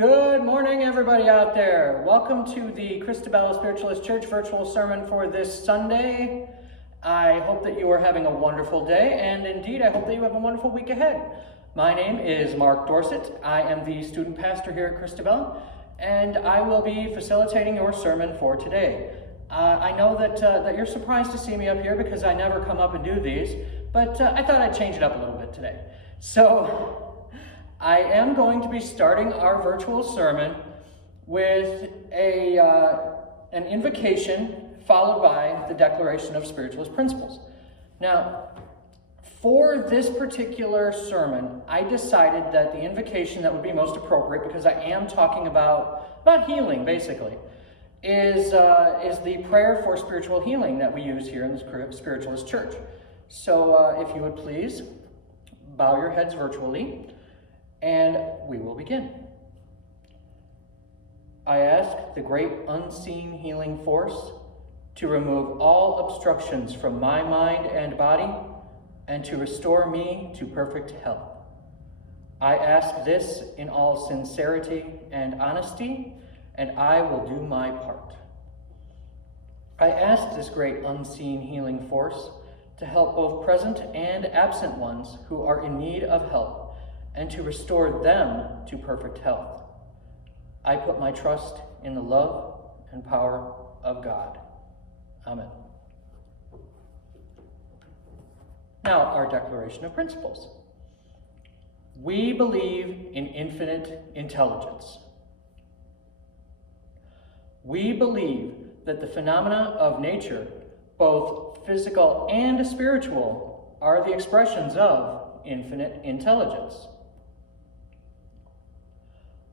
Good morning, everybody out there. Welcome to the Christabelle Spiritualist Church virtual sermon for this Sunday. I hope that you are having a wonderful day, and indeed, I hope that you have a wonderful week ahead. My name is Mark Dorsett. I am the student pastor here at Christabelle, and I will be facilitating your sermon for today. I know that you're surprised to see me up here because I never come up and do these, but I thought I'd change it up a little bit today. So, I am going to be starting our virtual sermon with an invocation followed by the declaration of spiritualist principles. Now, for this particular sermon, I decided that the invocation that would be most appropriate, because I am talking about healing, basically, is the prayer for spiritual healing that we use here in the Spiritualist Church. So if you would please bow your heads virtually, and we will begin. I ask the great unseen healing force to remove all obstructions from my mind and body and to restore me to perfect health. I ask this in all sincerity and honesty, and I will do my part. I ask this great unseen healing force to help both present and absent ones who are in need of help, and to restore them to perfect health. I put my trust in the love and power of God. Amen. Now, our declaration of principles. We believe in infinite intelligence. We believe that the phenomena of nature, both physical and spiritual, are the expressions of infinite intelligence.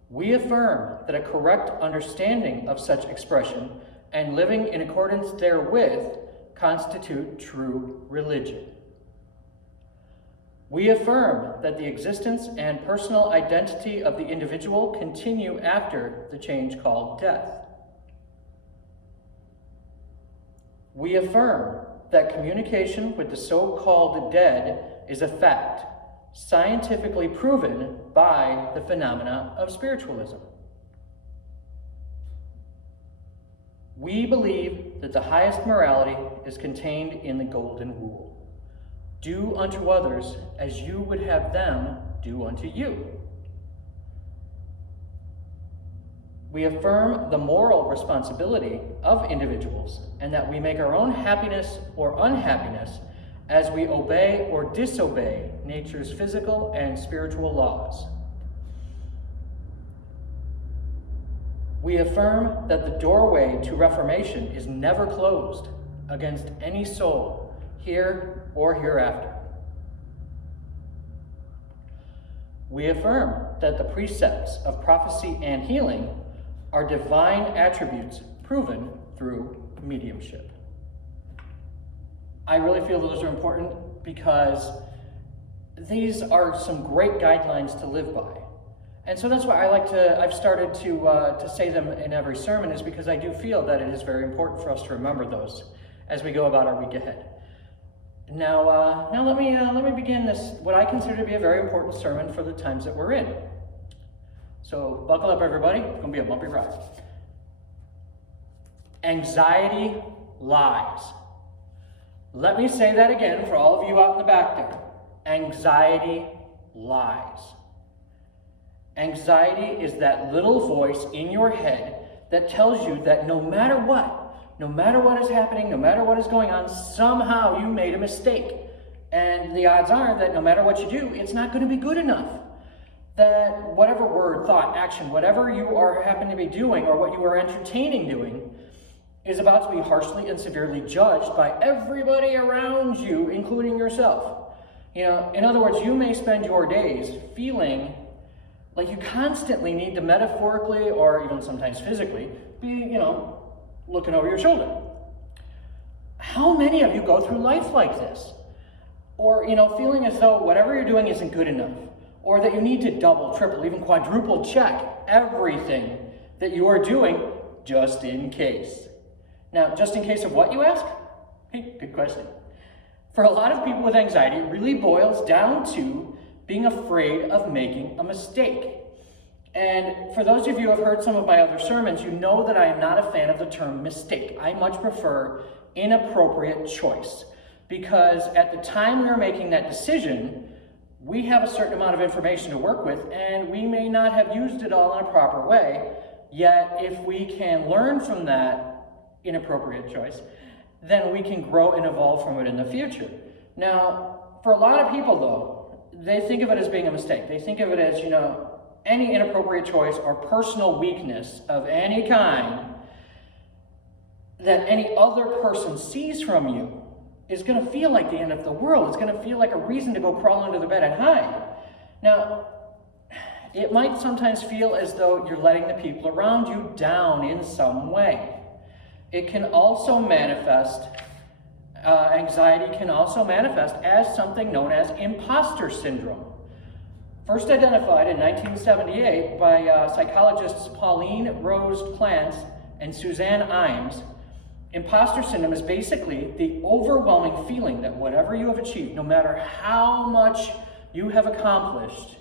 We affirm that a correct understanding of such expression and living in accordance therewith constitute true religion. We affirm that the existence and personal identity of the individual continue after the change called death. We affirm that communication with the so-called dead is a fact, scientifically proven by the phenomena of spiritualism. We believe that the highest morality is contained in the Golden Rule. Do unto others as you would have them do unto you. We affirm the moral responsibility of individuals and that we make our own happiness or unhappiness as we obey or disobey nature's physical and spiritual laws. We affirm that the doorway to reformation is never closed against any soul, here or hereafter. We affirm that the precepts of prophecy and healing are divine attributes proven through mediumship. I really feel those are important because these are some great guidelines to live by. And so that's why I've started to say them in every sermon, is because I do feel that it is very important for us to remember those as we go about our week ahead. Now let me begin this, what I consider to be a very important sermon for the times that we're in. So buckle up, everybody. It's going to be a bumpy ride. Anxiety lies. Let me say that again for all of you out in the back there. Anxiety lies. Anxiety is that little voice in your head that tells you that no matter what is happening, no matter what is going on, somehow you made a mistake. And the odds are that no matter what you do, it's not going to be good enough. That whatever word, thought, action, whatever you are happen to be doing or what you are entertaining doing is about to be harshly and severely judged by everybody around you, including yourself. In other words, you may spend your days feeling like you constantly need to metaphorically or even sometimes physically be, looking over your shoulder. How many of you go through life like this? Or, feeling as though whatever you're doing isn't good enough, or that you need to double, triple, even quadruple check everything that you are doing just in case. Now, just in case of what, you ask? Hey, good question. For a lot of people with anxiety, it really boils down to being afraid of making a mistake. And for those of you who have heard some of my other sermons, you know that I am not a fan of the term mistake. I much prefer inappropriate choice, because at the time we are making that decision, we have a certain amount of information to work with, and we may not have used it all in a proper way. Yet, if we can learn from that inappropriate choice, then we can grow and evolve from it in the future. Now, for a lot of people, though, they think of it as being a mistake. They think of it as, any inappropriate choice or personal weakness of any kind that any other person sees from you is going to feel like the end of the world. It's going to feel like a reason to go crawl under the bed and hide. Now, it might sometimes feel as though you're letting the people around you down in some way. It can also manifest, anxiety can also manifest as something known as imposter syndrome. First identified in 1978 by psychologists Pauline Rose Clance and Suzanne Imes, imposter syndrome is basically the overwhelming feeling that whatever you have achieved, no matter how much you have accomplished,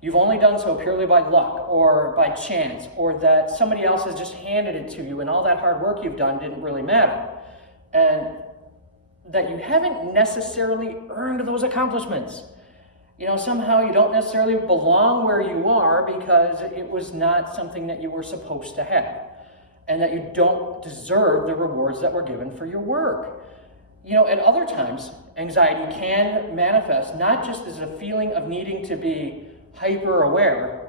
you've only done so purely by luck or by chance, or that somebody else has just handed it to you and all that hard work you've done didn't really matter. And that you haven't necessarily earned those accomplishments. Somehow you don't necessarily belong where you are because it was not something that you were supposed to have. And that you don't deserve the rewards that were given for your work. At other times, anxiety can manifest not just as a feeling of needing to be hyper aware,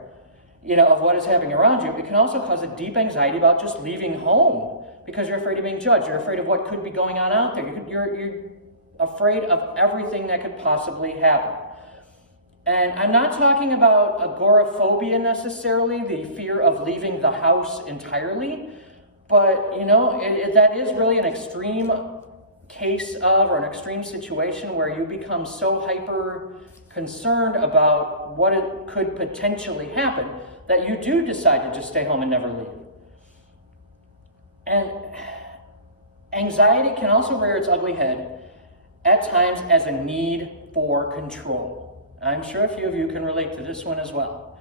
of what is happening around you. It can also cause a deep anxiety about just leaving home because you're afraid of being judged. You're afraid of what could be going on out there. You're afraid of everything that could possibly happen. And I'm not talking about agoraphobia necessarily, the fear of leaving the house entirely, but that is really an extreme case of, or an extreme situation where you become so hyper concerned about what it could potentially happen that you do decide to just stay home and never leave. And anxiety can also rear its ugly head at times as a need for control. I'm sure a few of you can relate to this one as well.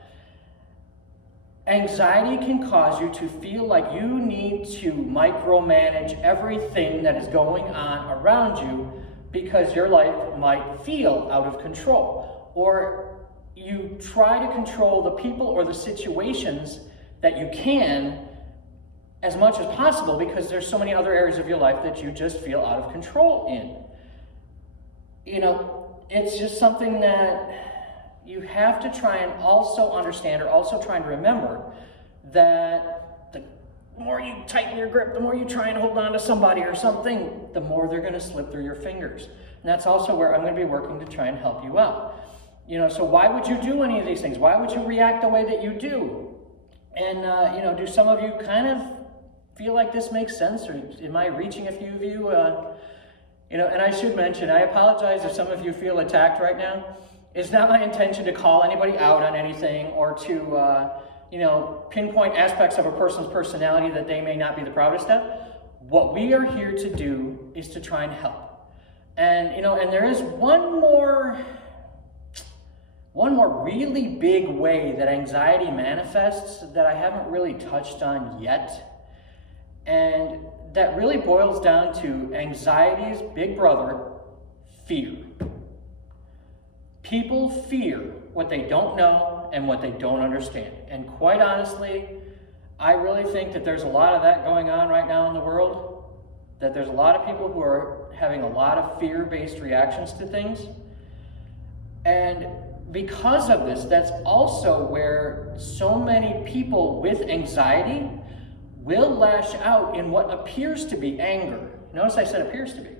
Anxiety can cause you to feel like you need to micromanage everything that is going on around you because your life might feel out of control. Or you try to control the people or the situations that you can as much as possible because there's so many other areas of your life that you just feel out of control in. It's just something that you have to try and also understand, or also try and remember, that the more you tighten your grip, the more you try and hold on to somebody or something, the more they're going to slip through your fingers. And that's also where I'm going to be working to try and help you out. So why would you do any of these things? Why would you react the way that you do? And, do some of you kind of feel like this makes sense, or am I reaching a few of you? And I should mention, I apologize if some of you feel attacked right now. It's not my intention to call anybody out on anything or to, pinpoint aspects of a person's personality that they may not be the proudest of. What we are here to do is to try and help. And, and there is one more really big way that anxiety manifests that I haven't really touched on yet. And that really boils down to anxiety's big brother, fear. People fear what they don't know and what they don't understand. And quite honestly, I really think that there's a lot of that going on right now in the world, that there's a lot of people who are having a lot of fear-based reactions to things. And because of this, that's also where so many people with anxiety will lash out in what appears to be anger. Notice I said appears to be.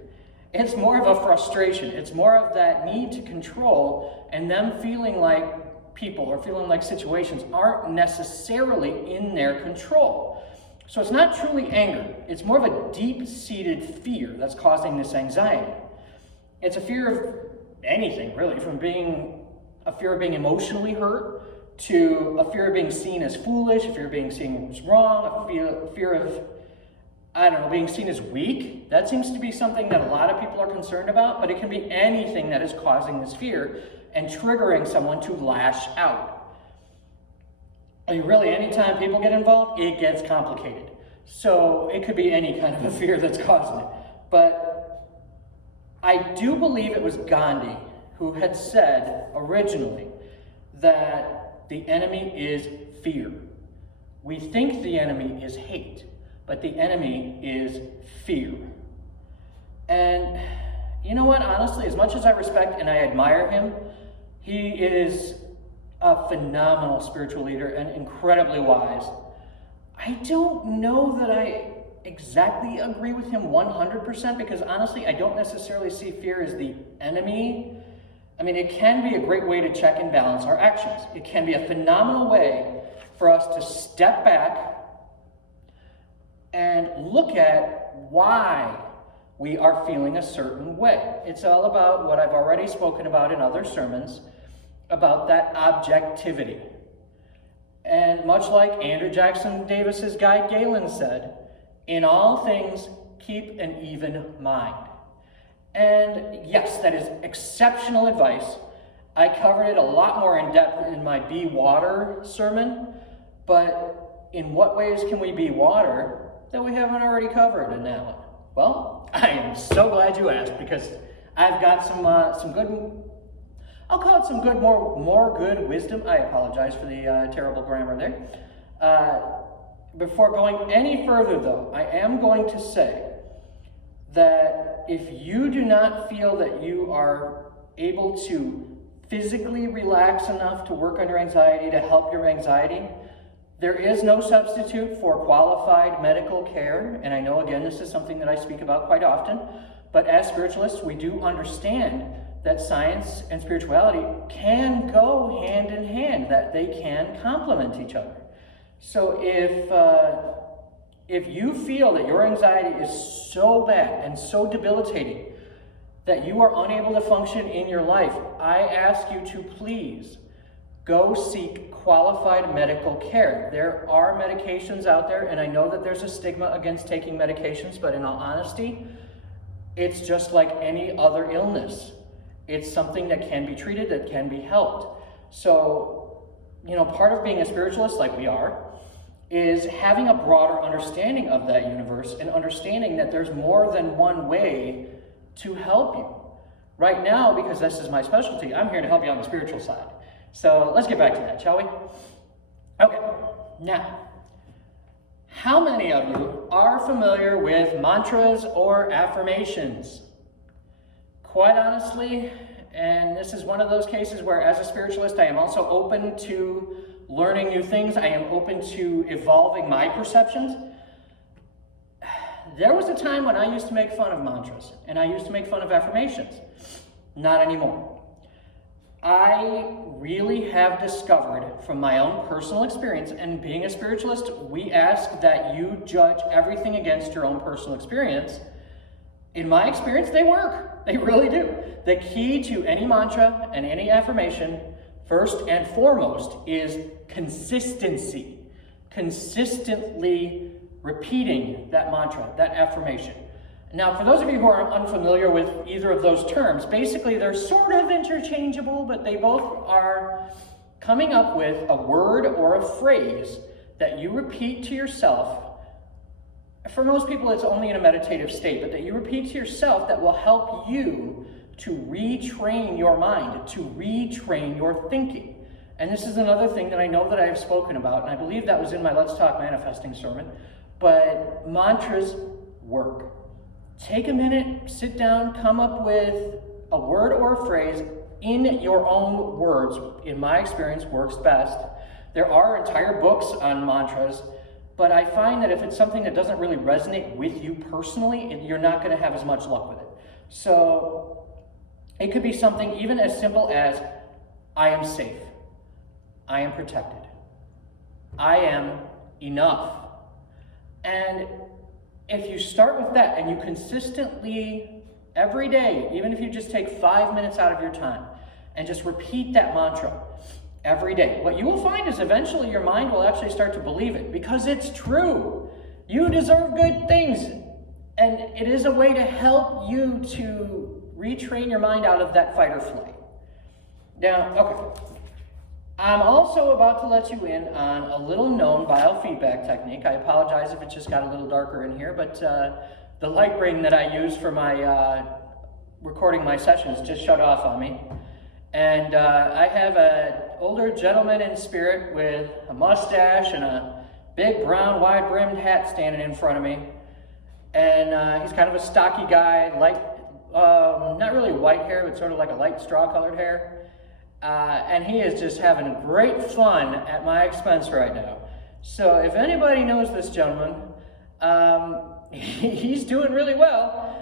It's more of a frustration. It's more of that need to control and them feeling like people or feeling like situations aren't necessarily in their control. So it's not truly anger. It's more of a deep-seated fear that's causing this anxiety. It's a fear of anything, really, from being a fear of being emotionally hurt to a fear of being seen as foolish, a fear of being seen as wrong, a fear of, being seen as weak. That seems to be something that a lot of people are concerned about, but it can be anything that is causing this fear and triggering someone to lash out. I mean, really, anytime people get involved, it gets complicated. So it could be any kind of a fear that's causing it. But I do believe it was Gandhi who had said originally that the enemy is fear. We think the enemy is hate, but the enemy is fear. And you know what, honestly, as much as I respect and I admire him, he is a phenomenal spiritual leader and incredibly wise. I don't know that I exactly agree with him 100% because honestly, I don't necessarily see fear as the enemy. I mean, it can be a great way to check and balance our actions. It can be a phenomenal way for us to step back and look at why we are feeling a certain way. It's all about what I've already spoken about in other sermons, about that objectivity. And much like Andrew Jackson Davis's guide Galen said, in all things, keep an even mind. And yes, that is exceptional advice. I covered it a lot more in depth in my Be Water sermon, but in what ways can we be water that we haven't already covered in that one? Well, I am so glad you asked because I've got some good, I'll call it some good, more good wisdom. I apologize for the terrible grammar there. Before going any further, though, I am going to say that if you do not feel that you are able to physically relax enough to work on your anxiety, to help your anxiety, there is no substitute for qualified medical care. And I know, again, this is something that I speak about quite often. But as spiritualists, we do understand that science and spirituality can go hand in hand, that they can complement each other. So if you feel that your anxiety is so bad and so debilitating that you are unable to function in your life, I ask you to please go seek qualified medical care. There are medications out there, and I know that there's a stigma against taking medications, but in all honesty, it's just like any other illness. It's something that can be treated, that can be helped. So, you know, part of being a spiritualist like we are is having a broader understanding of that universe and understanding that there's more than one way to help you. Right now, because this is my specialty, I'm here to help you on the spiritual side. So let's get back to that, shall we? Okay, now, how many of you are familiar with mantras or affirmations? Quite honestly, and this is one of those cases where as a spiritualist, I am also open to learning new things. I am open to evolving my perceptions. There was a time when I used to make fun of mantras, and I used to make fun of affirmations. Not anymore. I really have discovered from my own personal experience, and being a spiritualist, we ask that you judge everything against your own personal experience. In my experience, they work. They really do. The key to any mantra and any affirmation, first and foremost, is consistency. Consistently repeating that mantra, that affirmation. Now, for those of you who are unfamiliar with either of those terms, basically they're sort of interchangeable, but they both are coming up with a word or a phrase that you repeat to yourself. For most people, it's only in a meditative state, but that you repeat to yourself that will help you to retrain your mind, to retrain your thinking. And this is another thing that I know that I have spoken about, and I believe that was in my Let's Talk Manifesting sermon, but mantras work. Take a minute, sit down, come up with a word or a phrase in your own words. In my experience, works best. There are entire books on mantras, but I find that if it's something that doesn't really resonate with you personally, you're not going to have as much luck with it. So it could be something even as simple as, I am safe. I am protected. I am enough. And if you start with that and you consistently, every day, even if you just take 5 minutes out of your time and just repeat that mantra every day, what you will find is eventually your mind will actually start to believe it because it's true. You deserve good things. And it is a way to help you to retrain your mind out of that fight or flight. Now, okay, I'm also about to let you in on a little known biofeedback technique. I apologize if it just got a little darker in here, but the light ring that I use for my recording my sessions just shut off on me. And I have an older gentleman in spirit with a mustache and a big brown wide-brimmed hat standing in front of me. And he's kind of a stocky guy, light, not really white hair, but sort of like a light straw-colored hair. And he is just having great fun at my expense right now. So if anybody knows this gentleman, he's doing really well.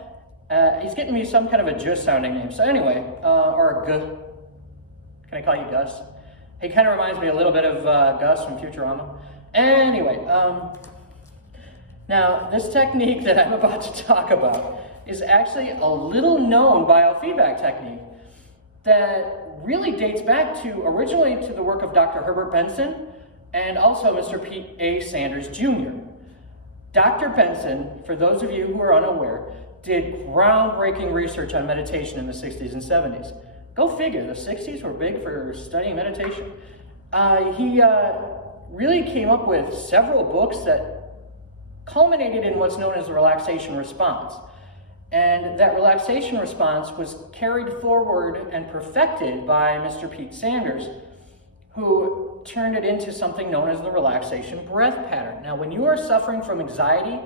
He's getting me some kind of a Gus sounding name. So anyway, or a Gus. Can I call you Gus? He kind of reminds me a little bit of Gus from Futurama. Anyway, now this technique that I'm about to talk about is actually a little known biofeedback technique that really dates back to originally to the work of Dr. Herbert Benson and also Mr. Pete A. Sanders Jr. Dr. Benson, for those of you who are unaware, did groundbreaking research on meditation in the 60s and 70s. Go figure, the 60s were big for studying meditation. He really came up with several books that culminated in what's known as the relaxation response. And that relaxation response was carried forward and perfected by Mr. Pete Sanders, who turned it into something known as the relaxation breath pattern. Now, when you are suffering from anxiety,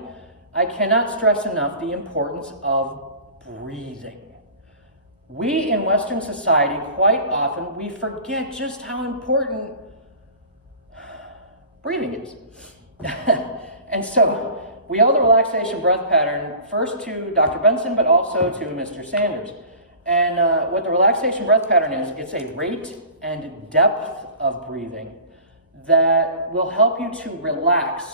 I cannot stress enough the importance of breathing. We in Western society, quite often, we forget just how important breathing is. And so, we owe the relaxation breath pattern first to Dr. Benson, but also to Mr. Sanders. And what the relaxation breath pattern is, it's a rate and depth of breathing that will help you to relax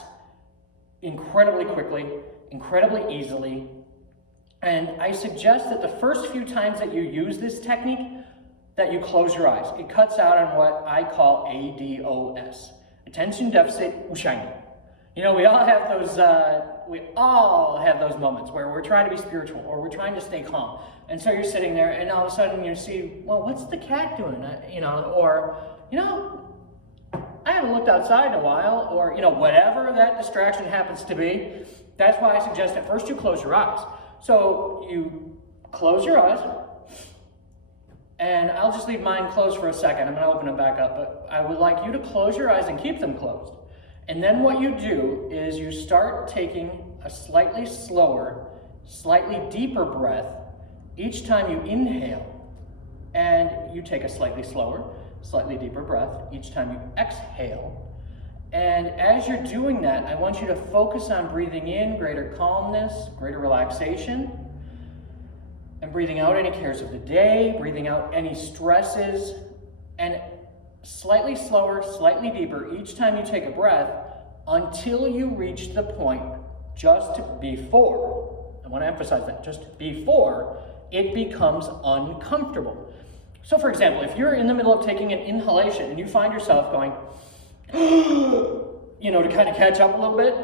incredibly quickly, incredibly easily. And I suggest that the first few times that you use this technique, that you close your eyes. It cuts out on what I call ADOS, Attention Deficit Ushang. You know, we all have those moments where we're trying to be spiritual or we're trying to stay calm. And so you're sitting there and all of a sudden you see, well, what's the cat doing? I haven't looked outside in a while, or, whatever that distraction happens to be. That's why I suggest at first you close your eyes. So you close your eyes, and I'll just leave mine closed for a second. I'm going to open them back up, but I would like you to close your eyes and keep them closed. And then what you do is you start taking a slightly slower, slightly deeper breath each time you inhale, and you take a slightly slower, slightly deeper breath each time you exhale. And as you're doing that, I want you to focus on breathing in greater calmness, greater relaxation, and breathing out any cares of the day, breathing out any stresses, and slightly slower, slightly deeper each time you take a breath until you reach the point just before, I want to emphasize that, just before it becomes uncomfortable. So for example, if you're in the middle of taking an inhalation and you find yourself going, to kind of catch up a little bit,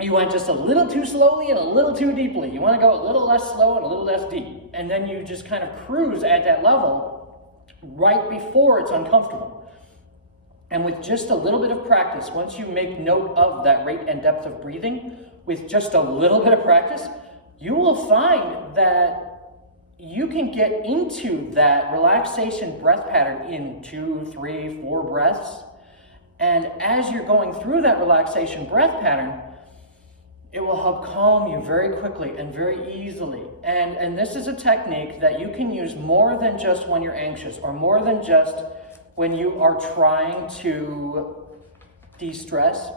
you went just a little too slowly and a little too deeply. You want to go a little less slow and a little less deep. And then you just kind of cruise at that level right before it's uncomfortable. And with just a little bit of practice, once you make note of that rate and depth of breathing, with just a little bit of practice, you will find that you can get into that relaxation breath pattern in 2, 3, 4 breaths. And as you're going through that relaxation breath pattern, it will help calm you very quickly and very easily. And this is a technique that you can use more than just when you're anxious or more than just when you are trying to de-stress.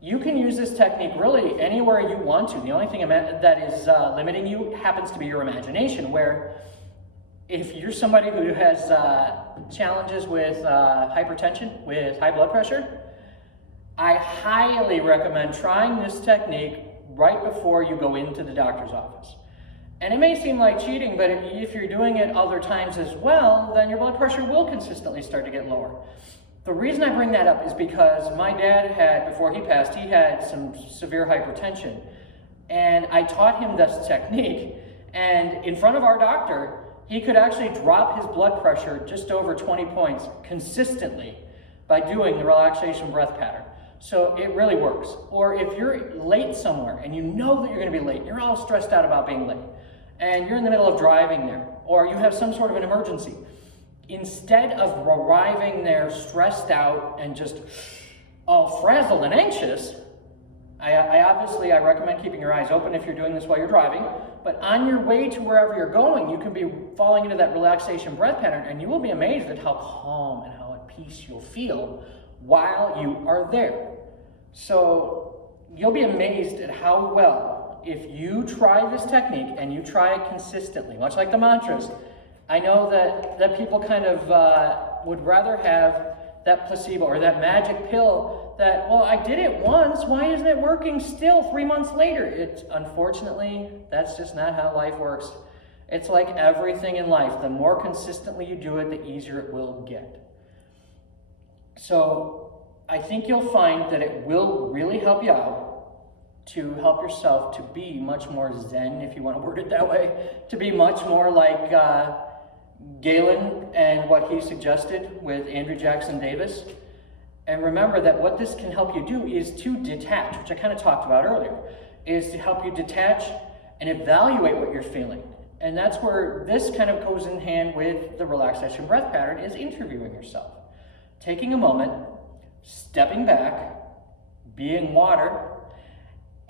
You can use this technique really anywhere you want to. The only thing that is limiting you happens to be your imagination, where if you're somebody who has challenges with hypertension, with high blood pressure, I highly recommend trying this technique right before you go into the doctor's office. And it may seem like cheating, but if you're doing it other times as well, then your blood pressure will consistently start to get lower. The reason I bring that up is because my dad had, before he passed, he had some severe hypertension. And I taught him this technique. And in front of our doctor, he could actually drop his blood pressure just over 20 points consistently. by doing the relaxation breath pattern. So it really works. Or if you're late somewhere and you know that you're going to be late, you're all stressed out about being late, and you're in the middle of driving there, or you have some sort of an emergency, instead of arriving there stressed out and just all frazzled and anxious, I recommend keeping your eyes open if you're doing this while you're driving, but on your way to wherever you're going, you can be falling into that relaxation breath pattern, and you will be amazed at how calm and how at peace you'll feel while you are there. So you'll be amazed at how well, if you try this technique and you try it consistently, much like the mantras. I know that people kind of would rather have that placebo or that magic pill that, well, I did it once, why isn't it working still 3 months later? Unfortunately, that's just not how life works. It's like everything in life. The more consistently you do it, the easier it will get. So I think you'll find that it will really help you out to help yourself to be much more zen, if you want to word it that way, to be much more like Galen and what he suggested with Andrew Jackson Davis. And remember that what this can help you do is to detach, which I kind of talked about earlier, is to help you detach and evaluate what you're feeling. And that's where this kind of goes in hand with the relaxation breath pattern, is interviewing yourself. Taking a moment, stepping back, being water,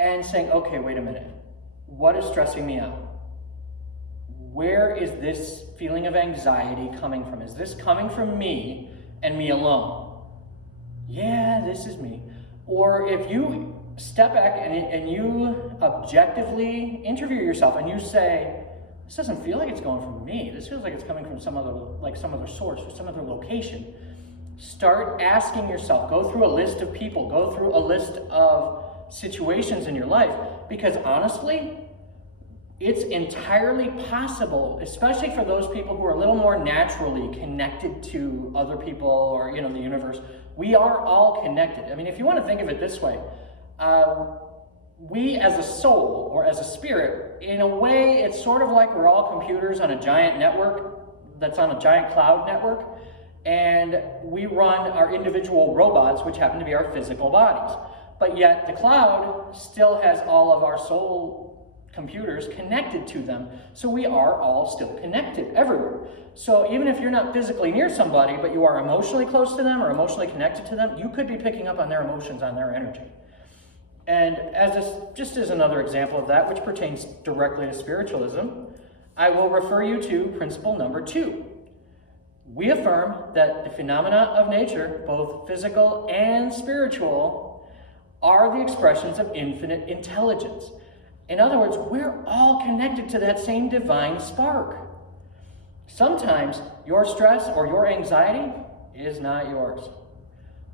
and saying, okay, wait a minute. What is stressing me out? Where is this feeling of anxiety coming from? Is this coming from me and me alone? Yeah, this is me. Or if you step back and you objectively interview yourself and you say, this doesn't feel like it's going from me. This feels like it's coming from some other source or some other location. Start asking yourself, go through a list of people, go through a list of situations in your life, because honestly, it's entirely possible, especially for those people who are a little more naturally connected to other people or, the universe. We are all connected. I mean, if you want to think of it this way, we as a soul or as a spirit, in a way, it's sort of like we're all computers on a giant network that's on a giant cloud network, and we run our individual robots, which happen to be our physical bodies. But yet the cloud still has all of our soul computers connected to them, so we are all still connected everywhere. So even if you're not physically near somebody, but you are emotionally close to them or emotionally connected to them, you could be picking up on their emotions, on their energy. And just as another example of that, which pertains directly to spiritualism, I will refer you to principle number 2. We affirm that the phenomena of nature, both physical and spiritual, are the expressions of infinite intelligence. In other words, we're all connected to that same divine spark. Sometimes your stress or your anxiety is not yours.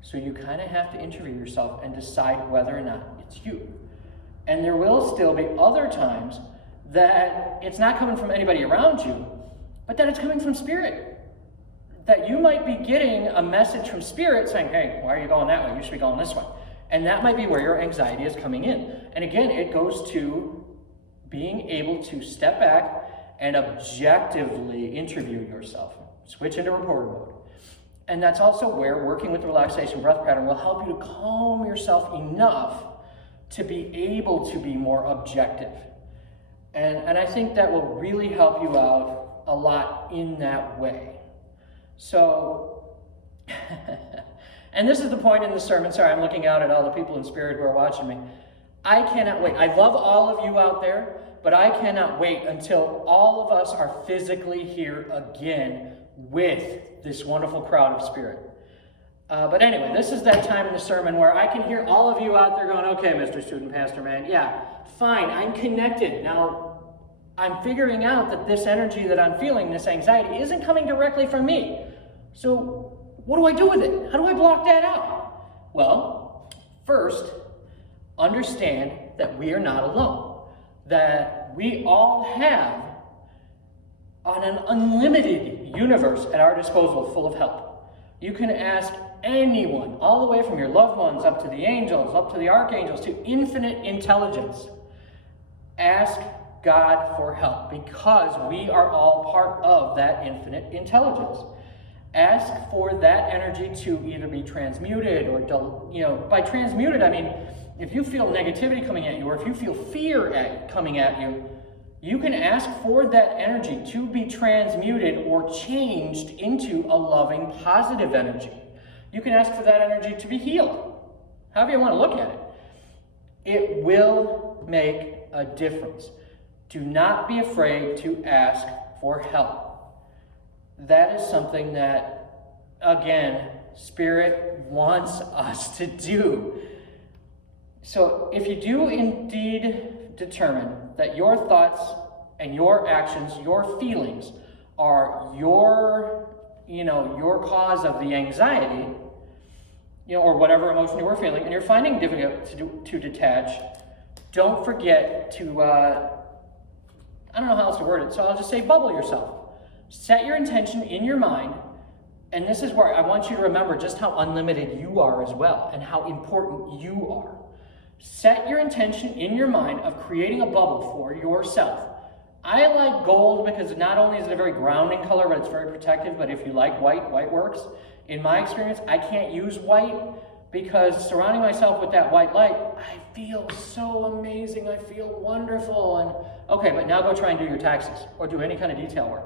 So you kind of have to interview yourself and decide whether or not it's you. And there will still be other times that it's not coming from anybody around you, but that it's coming from spirit. That you might be getting a message from spirit saying, hey, why are you going that way? You should be going this way. And that might be where your anxiety is coming in. And again, it goes to being able to step back and objectively interview yourself. Switch into reporter mode. And that's also where working with the relaxation breath pattern will help you to calm yourself enough to be able to be more objective. And I think that will really help you out a lot in that way. So, and this is the point in the sermon. Sorry, I'm looking out at all the people in spirit who are watching me. I cannot wait. I love all of you out there, but I cannot wait until all of us are physically here again with this wonderful crowd of spirit. But anyway, this is that time in the sermon where I can hear all of you out there going, okay, Mr. Student Pastor Man, yeah, fine, I'm connected. Now, I'm figuring out that this energy that I'm feeling, this anxiety, isn't coming directly from me. So what do I do with it? How do I block that out? Well, first, understand that we are not alone. That we all have an unlimited universe at our disposal full of help. You can ask anyone, all the way from your loved ones up to the angels, up to the archangels, to infinite intelligence. Ask God for help, because we are all part of that infinite intelligence. ask for that energy to either be transmuted or, by transmuted, I mean, if you feel negativity coming at you or if you feel fear coming at you, you can ask for that energy to be transmuted or changed into a loving, positive energy. You can ask for that energy to be healed, however you want to look at it. It will make a difference. Do not be afraid to ask for help. That is something that, again, Spirit wants us to do. So if you do indeed determine that your thoughts and your actions, your feelings are your cause of the anxiety, or whatever emotion you were feeling, and you're finding it difficult to detach, don't forget to, I don't know how else to word it, so I'll just say bubble yourself. Set your intention in your mind, and this is where I want you to remember just how unlimited you are as well, and how important you are. Set your intention in your mind of creating a bubble for yourself. I like gold because not only is it a very grounding color, but it's very protective, but if you like white, white works. In my experience, I can't use white because surrounding myself with that white light, I feel so amazing, I feel wonderful. And okay, but now go try and do your taxes or do any kind of detail work.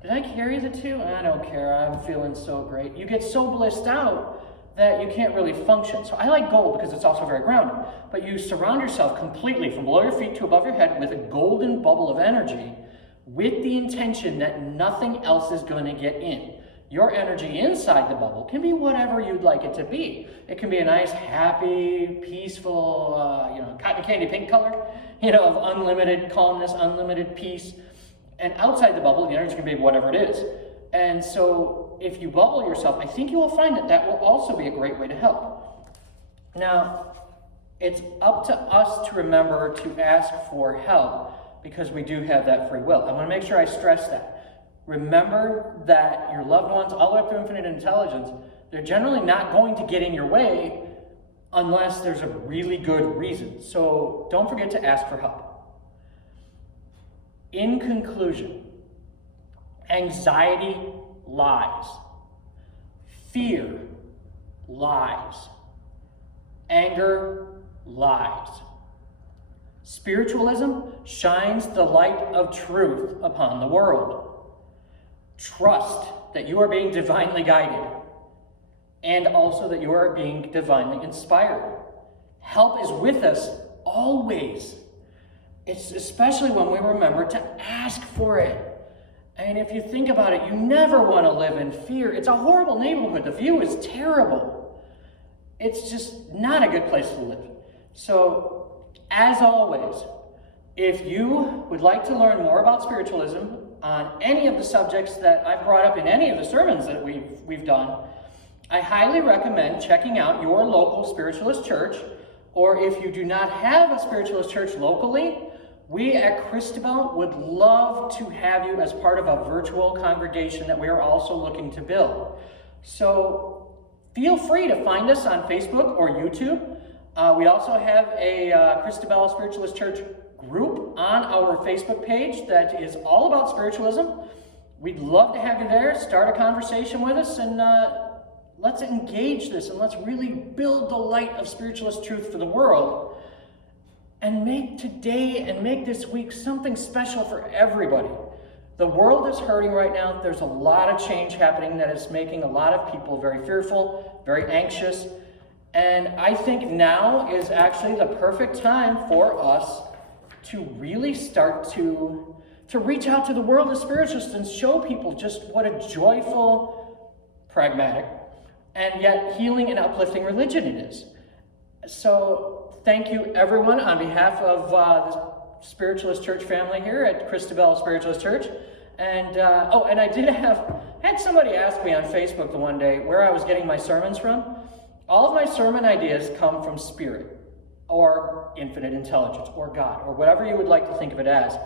Did I carry the two? I don't care, I'm feeling so great. You get so blissed out that you can't really function. So I like gold because it's also very grounding. But you surround yourself completely from below your feet to above your head with a golden bubble of energy with the intention that nothing else is going to get in. Your energy inside the bubble can be whatever you'd like it to be. It can be a nice, happy, peaceful, cotton candy pink color, of unlimited calmness, unlimited peace. And outside the bubble, the energy can be whatever it is. And so if you bubble yourself, I think you will find that will also be a great way to help. Now, it's up to us to remember to ask for help because we do have that free will. I want to make sure I stress that. Remember that your loved ones, all the way up to infinite intelligence, they're generally not going to get in your way unless there's a really good reason. So don't forget to ask for help. In conclusion, anxiety lies. Fear lies. Anger lies. Spiritualism shines the light of truth upon the world. Trust that you are being divinely guided and also that you are being divinely inspired. Help is with us always. It's especially when we remember to ask for it. And if you think about it, you never want to live in fear. It's a horrible neighborhood. The view is terrible. It's just not a good place to live. So, as always, if you would like to learn more about spiritualism on any of the subjects that I've brought up in any of the sermons that we've done, I highly recommend checking out your local spiritualist church, or if you do not have a spiritualist church locally, we at Christabelle would love to have you as part of a virtual congregation that we are also looking to build. So feel free to find us on Facebook or YouTube. We also have a Christabelle Spiritualist Church group on our Facebook page that is all about spiritualism. We'd love to have you there. Start a conversation with us and let's engage this and let's really build the light of spiritualist truth for the world and make today and make this week something special for everybody. The world is hurting right now. There's a lot of change happening that is making a lot of people very fearful, very anxious. And I think now is actually the perfect time for us to really start to reach out to the world of spiritualists and show people just what a joyful, pragmatic, and yet healing and uplifting religion it is. So thank you everyone on behalf of the Spiritualist Church family here at Christabelle Spiritualist Church. And and I had somebody ask me on Facebook the one day where I was getting my sermons from. All of my sermon ideas come from Spirit, or infinite intelligence, or God, or whatever you would like to think of it as.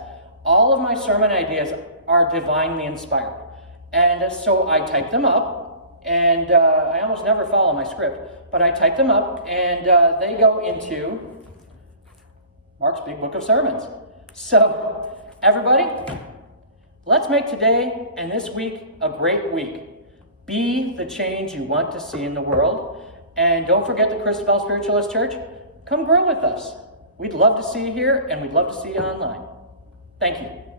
All of my sermon ideas are divinely inspired. And so I type them up, and I almost never follow my script, but I type them up, and they go into Mark's Big Book of Sermons. So, everybody, let's make today and this week a great week. Be the change you want to see in the world. And don't forget the Christabelle Spiritualist Church. Come grow with us. We'd love to see you here, and we'd love to see you online. Thank you.